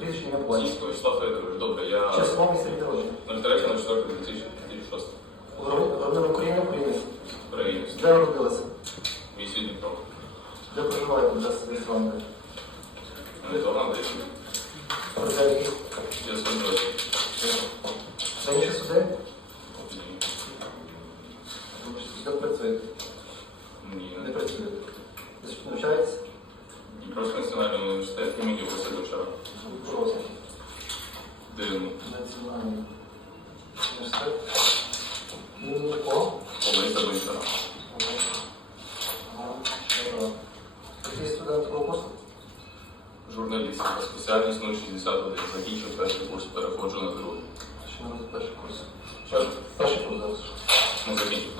прізвище ім'я по батькові. Сісько Вячеслав Федорович, добре, я Число місце відродження. 03 на 4 2006 Громадянин України, України. Українець. Де народилися? Місті Дніпро. Де проживаєте для реєстрування? Анатол Андрій. Президент який? Я звертаюся. Раніше суди? Де працюєте? Ні, Не не працюєте. Десь навчаєтесь? Дніпровський національний університет імені Васильовича. Просто. Дивно. Національний університет. Імені кого? Олеся Бончара. Ага. Добре. Який студент якого курсу? Журналістика. Спеціальність 061. Закінчив перший курс, переходжу на другий. Ще не перший курс. Що? Перший курс зараз. Ну, закінчив